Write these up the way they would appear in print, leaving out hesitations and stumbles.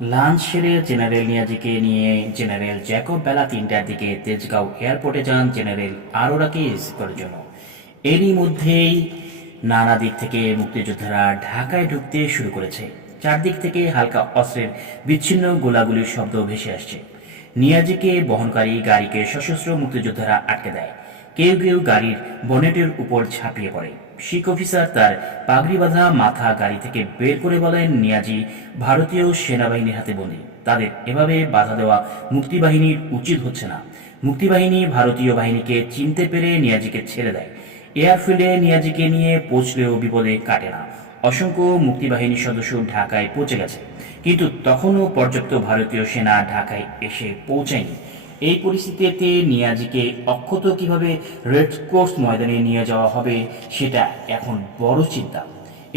Lunch সেরে general নিয়াজিকে নিয়ে general Jacob বেলা 3টার দিকে তেজগাঁও এয়ারপোর্টে যান জেনারেল আরোরাকে রিসিভ করার জন্য। এরই মধ্যেই নানা দিক থেকে মুক্তিযোদ্ধারা ঢাকায় ঢুকতে শুরু করেছে। চারদিক থেকে হালকা অস্ত্রের বিচ্ছিন্ন গোলাগুলির শব্দ ভেসে আসছে। নিয়াজিকে বহনকারী গাড়িকে সশস্ত্র মুক্তিযোদ্ধারা আটকে দেয়। কেউ কেউ গাড়ির বনেটের উপর ঝাঁপিয়ে পড়ে। শিখ অফিসার তার পাগড়ি বাঁধা মাথা গাড়ি থেকে বের করে বলেন, নিয়াজি ভারতীয় সেনাবাহিনীর হাতে বন্দী। তাদের এভাবে বাধা দেওয়া মুক্তিবাহিনীর উচিত হচ্ছে না। মুক্তিবাহিনী ভারতীয় বাহিনীকে চিনতে পেরে নিয়াজিকে ছেড়ে দেয়। এয়ারফিল্ডে নিয়াজিকে নিয়ে পৌঁছলেও বিপদে কাটে না। অসংখ্য মুক্তিবাহিনীর সদস্য ঢাকায় পৌঁছে গেছে, কিন্তু তখনও পর্যাপ্ত ভারতীয় সেনা ঢাকায় এসে পৌঁছায়নি। এই পরিস্থিতিতে নিয়াজিকে অক্ষত কিভাবে রেড ক্রস ময়দানে নিয়ে যাওয়া হবে সেটা এখন বড় চিন্তা।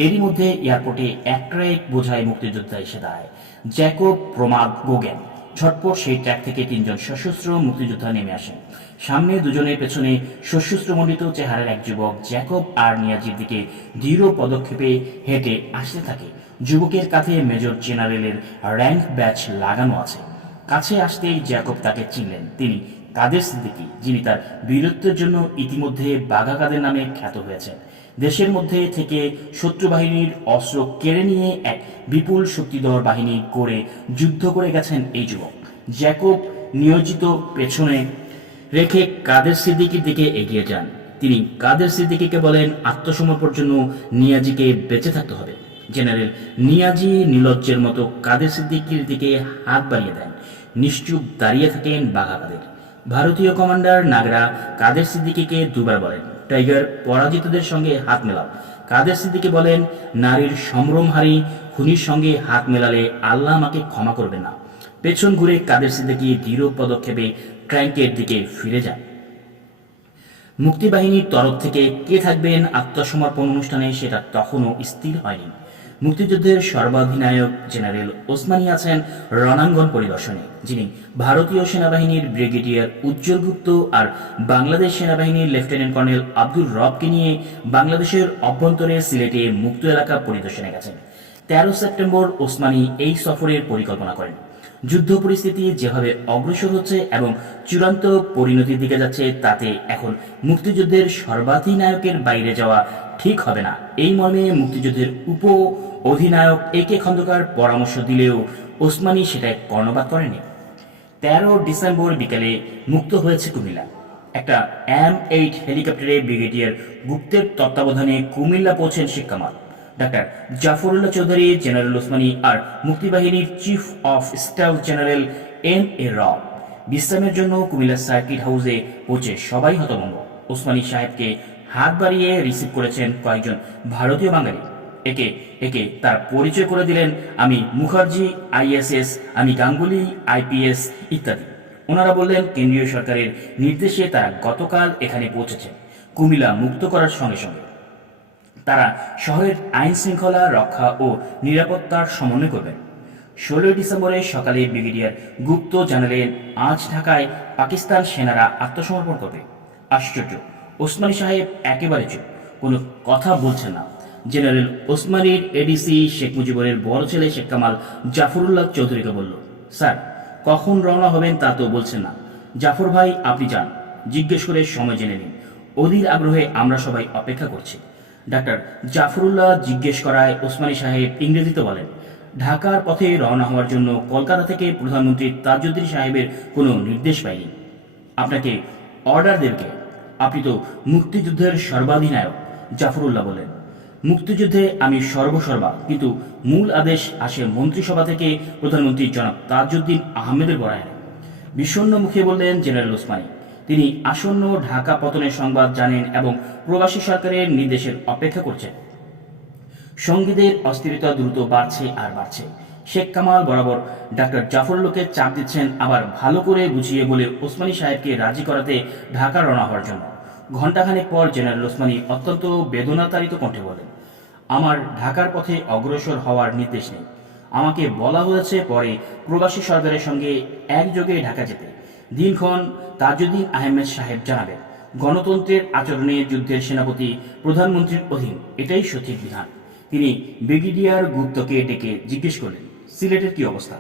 এরই মধ্যে এয়ারপোর্টে একটাই বোঝায় মুক্তিযোদ্ধা এসে দাঁড়ায়, জ্যাকব প্রমাদ গোগেন। ঝটপট সেই ট্র্যাক থেকে 3জন সশস্ত্র মুক্তিযোদ্ধা নেমে আসেন। সামনে দুজনের পেছনে সশস্ত্রমণ্ডিত চেহারার এক যুবক জ্যাকব আর নিয়াজির দিকে দৃঢ় পদক্ষেপে হেঁটে আসতে থাকে। যুবকের কাঁধে মেজর জেনারেলের র্যাঙ্ক ব্যাচ লাগানো আছে। কাছে আসতেই জ্যাকব তাকে চিনলেন। তিনি কাদের সিদ্দিকী, যিনি তার বীরত্বের জন্য ইতিমধ্যে বাঘা কাদের নামে খ্যাত হয়েছেন। দেশের মধ্যে থেকে শত্রু বাহিনীর অস্ত্র কেড়ে নিয়ে এক বিপুল শক্তিধর বাহিনী করে যুদ্ধ করে গেছেন এই যুবক। জ্যাকব নিয়োজিত পেছনে রেখে কাদের সিদ্দিকীর দিকে এগিয়ে যান। তিনি কাদের সিদ্দিকীকে বলেন, আত্মসমর্পণের জন্য নিয়াজিকে বেঁচে থাকতে হবে। জেনারেল নিয়াজি নির্লজ্জের মতো কাদের সিদ্দিকীর দিকে হাত বাড়িয়ে দেন। নিশ্চুপ দাঁড়িয়ে থাকেন বাঘা কাদের। ভারতীয় কমান্ডার নাগরা কাদের সিদ্দিকীকে দুবার বলেন, টাইগার, পরাজিতদের সঙ্গে হাত মেলাও। কাদের সিদ্দিকী বলেন, নারীর সম্ভ্রমহারী খুনির সঙ্গে হাত মেলালে আল্লাহ আমাকে ক্ষমা করবে না। পেছন ঘুরে কাদের সিদ্দিকী দৃঢ় পদক্ষেপে ট্র্যাঙ্কের দিকে ফিরে যান। মুক্তিবাহিনীর তরফ থেকে কে থাকবেন আত্মসমর্পণ অনুষ্ঠানে সেটা তখনও স্থির হয়নি। মুক্তিযুদ্ধের সর্বাধিনায়ক জেনারেল ওসমানী আছেন রণাঙ্গন পরিদর্শনে, যিনি ভারতীয় সেনাবাহিনীর ব্রিগেডিয়ার উজ্জ্বল গুপ্ত আর বাংলাদেশ সেনাবাহিনীর লেফটেন্যান্ট কর্নেল আব্দুর রবকে নিয়ে বাংলাদেশের অভ্যন্তরে সিলেটে মুক্ত এলাকা পরিদর্শনে গেছেন। 13 সেপ্টেম্বর ওসমানী এই সফরের পরিকল্পনা করেন। যুদ্ধ পরিস্থিতি যেভাবে অগ্রসর হচ্ছে এবং চূড়ান্ত পরিণতির দিকে যাচ্ছে, তাতে এখন মুক্তিযুদ্ধের সর্বাধিনায়কের বাইরে যাওয়া ঠিক হবে না। এই মর্মে মুক্তিযুদ্ধের উপ অধিনায়ক একে খন্দকার পরামর্শ দিলেও ওসমানী সেটায় কর্ণপাত করেনি। 13 ডিসেম্বর বিকেলে মুক্ত হয়েছে কুমিল্লা। একটা M8 হেলিকপ্টারে ব্রিগেডিয়ার গুপ্তের তত্ত্বাবধানে কুমিল্লা পৌঁছেন শেখ কামাল, ডাক্তার জাফরুল্লাহ চৌধুরী, জেনারেল ওসমানী আর মুক্তিবাহিনীর chief of staff general M.A. রব। বিশ্রামের জন্য কুমিল্লা সার্কিট হাউসে পৌঁছে সবাই হতভম্ব। ওসমানী সাহেবকে হাত বাড়িয়ে রিসিভ করেছেন কয়েকজন ভারতীয় বাঙালি। একে একে তার পরিচয় করে দিলেন, আমি মুখার্জি ISS, আমি গাঙ্গুলি IPS ইত্যাদি। ওনারা বললেন, কেন্দ্রীয় সরকারের নির্দেশে তারা গতকাল এখানে পৌঁছেছেন কুমিল্লা মুক্ত করার সঙ্গে সঙ্গে। তারা শহরের আইন শৃঙ্খলা রক্ষা ও নিরাপত্তার সমন্বয় করবেন। 16 ডিসেম্বরের সকালে ব্রিগেডিয়ার গুপ্ত জানালেন, আজ ঢাকায় পাকিস্তান সেনারা আত্মসমর্পণ করবে। আশ্চর্য, ওসমানী সাহেব একেবারে চুপ, কোনো কথা বলছেন না। জেনারেল ওসমানীর এডিসি শেখ মুজিবুরের বড় ছেলে শেখ কামাল জাফরুল্লাহ চৌধুরীকে বলল, স্যার, কখন রওনা হবেন তা তো বলছেন না। জাফর ভাই, আপনি যান, জিজ্ঞেস করে সময় জেনে নিন। অধীর আগ্রহে আমরা সবাই অপেক্ষা করছি। ডাক্তার জাফরুল্লাহ জিজ্ঞেস করায় ওসমানী সাহেব ইংরেজিতে বলেন, ঢাকার পথে রওনা হওয়ার জন্য কলকাতা থেকে প্রধানমন্ত্রী তাজউদ্দিন সাহেবের কোনো নির্দেশ পাইনি। আপনাকে অর্ডার দেবে কে? আপনি তো মুক্তিযুদ্ধের সর্বাধিনায়ক। জাফরুল্লাহ বলেন, মুক্তিযুদ্ধে আমি সর্বসর্বা, কিন্তু মূল আদেশ আসে মন্ত্রিসভা থেকে প্রধানমন্ত্রী জনাব তাজউদ্দিন আহমেদের বরায়। বিষণ্ণ মুখে বললেন জেনারেল ওসমানী। তিনি আসন্ন ঢাকা পতনের সংবাদ জানেন এবং প্রবাসী সরকারের নির্দেশের অপেক্ষা করছেন। সঙ্গীদের অস্থিরতা দ্রুত বাড়ছে আর বাড়ছে। শেখ কামাল বরাবর ডাক্তার জাফরুল্লাহকে চাপ দিচ্ছেন, আবার ভালো করে বুঝিয়ে বলে ওসমানী সাহেবকে রাজি করাতে ঢাকা রওনা হওয়ার জন্য। ঘণ্টাখানেক পর জেনারেল ওসমানী অত্যন্ত বেদনাতাড়িত কণ্ঠে বলেন, আমার ঢাকার পথে অগ্রসর হওয়ার নির্দেশ নেই। আমাকে বলা হয়েছে পরে প্রবাসী সরকারের সঙ্গে একযোগে ঢাকা যেতে। দিনক্ষণ তাজউদ্দিন আহমেদ সাহেব জানাবেন। গণতন্ত্রের আচরণে যুদ্ধের সেনাপতি প্রধানমন্ত্রীর অধীন, এটাই সঠিক বিধান। তিনি ব্রিগেডিয়ার গুপ্তকে ডেকে জিজ্ঞেস করলেন, সিলেটের কি অবস্থা?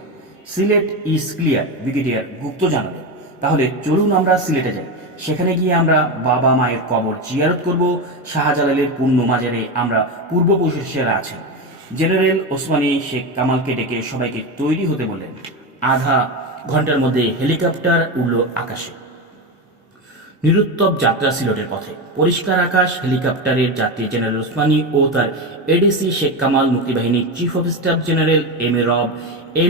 সিলেট ইজ ক্লিয়ার, ব্রিগেডিয়ার গুপ্ত জানালেন। তাহলে চলুন আমরা সিলেটে যাই। সেখানে গিয়ে আমরা বাবা মায়ের কবর জিয়ারত করব। শাহজালালের পূর্ণ মাজারে আমরা পূর্বপুরুষেরা আছেন। জেনারেল ওসমানী শেখ কামালকে ডেকে সবাইকে তৈরি হতে বললেন। আধা ঘন্টার মধ্যে হেলিকপ্টার উড়ল আকাশে। নিরুত্তপ যাত্রা সিলেটের পথে। পরিষ্কার আকাশ, হেলিকপ্টারের যাত্রী জেনারেল ওসমানী ও তার এডিসি শেখ কামাল, মুক্তিবাহিনীর chief of staff general M A Rab,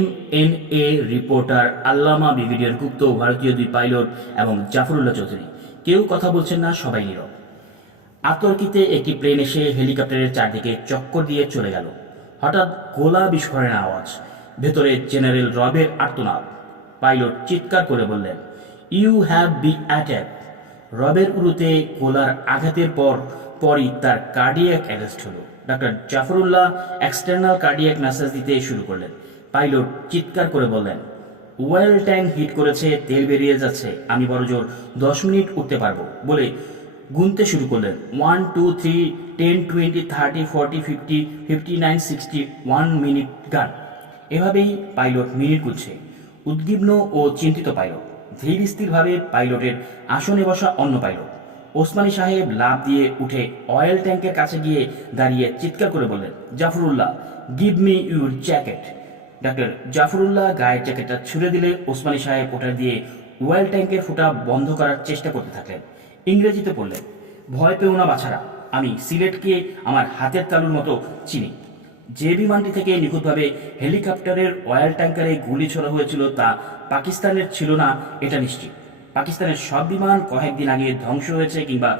MNA reporter Allama, brigadier Gupta, ভারতীয় 2 পাইলট এবং জাফরুল্লাহ চৌধুরী। কেউ কথা বলছেন না, সবাই নীরব। আতর্কিতে একটি প্লেন এসে হেলিকপ্টারের চারদিকে চক্কর দিয়ে চলে গেল। হঠাৎ গোলা বিস্ফোরণের আওয়াজ, ভেতরে জেনারেল রবের আর্তনাদ। পাইলট চিৎকার করে বললেন, ইউ হ্যাভ বি অ্যাটাক। রবের উরুতে গোলার আঘাতের পরই তার কার্ডিয়াক অ্যারেস্ট হলো। Doctor Zafrullah external cardiac massage দিতে শুরু করলেন। পাইলট চিৎকার করে বললেন, ওয়েল ট্যাঙ্ক হিট করেছে, তেল বেরিয়ে যাচ্ছে, আমি বড়জোর 10 মিনিট উঠতে পারবো বলে গুনতে শুরু করলেন। 1 2 3 10 20 30 40 50 59 60 1 মিনিট গান। এভাবেই পাইলট মিনিট গুনছে। উদ্বিগ্ন ও চিন্তিত পাইলট। ধীর স্থিরভাবে পাইলটের আসনে বসা অন্য পাইলট। ওসমানী সাহেব লাফ দিয়ে উঠে অয়েল ট্যাঙ্কের কাছে গিয়ে দাঁড়িয়ে চিৎকার করে বললেন, Zafrullah, give me your jacket. Doctor Zafrullah গায়ের জ্যাকেটটা ছুড়ে দিলে ওসমানী সাহেব ওটা দিয়ে অয়েল ট্যাঙ্কের ফুটা বন্ধ করার চেষ্টা করতে থাকলেন। ইংরেজিতে বললেন, ভয় পেও না বাছারা, আমি সিলেটকে আমার হাতের তালুর মতো চিনি। যে বিমানটি থেকে নিখুঁতভাবে হেলিকপ্টারের অয়েল ট্যাঙ্কারে গুলি ছোড়া হয়েছিল তা পাকিস্তানের ছিল না, এটা নিশ্চিত। পাকিস্তানের সব বিমান কয়েকদিন আগে ধ্বংস হয়েছে কিংবা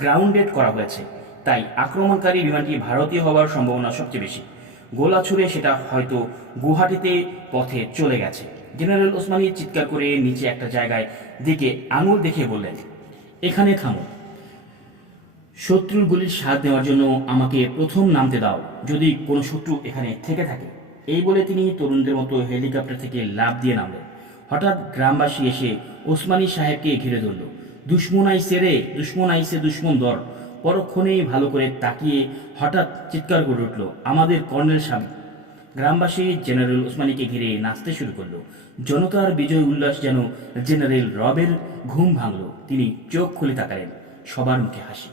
গ্রাউন্ডেড করা হয়েছে। তাই আক্রমণকারী বিমানটি ভারতীয় হওয়ার সম্ভাবনা সবচেয়ে বেশি। গোলা ছুড়ে সেটা হয়তো গুয়াহাটিতে পথে চলে গেছে। জেনারেল ওসমানী চিৎকার করে নিচে একটা জায়গায় দিকে আঙুল দেখিয়ে বললেন, এখানে থামো। শত্রুর গুলির স্বাদ নেওয়ার জন্য আমাকে প্রথম নামতে দাও, যদি কোনো শত্রু এখানে থেকে থাকে। এই বলে তিনি তরুণদের মতো হেলিকপ্টার থেকে লাফ দিয়ে নামলেন। হঠাৎ গ্রামবাসী এসে ওসমানী সাহেবকে ঘিরে ধরল। দুশ্মন আইসে রে, দুশ্মন আইসে, দুশ্মন দর। পরক্ষণেই ভালো করে তাকিয়ে হঠাৎ চিৎকার করে উঠল, আমাদের কর্নেল সাহেব। গ্রামবাসী জেনারেল ওসমানীকে ঘিরে নাচতে শুরু করলো। জনতার বিজয় উল্লাস যেন জেনারেল রবের ঘুম ভাঙল। তিনি চোখ খুলে তাকালেন, সবার মুখে হাসি।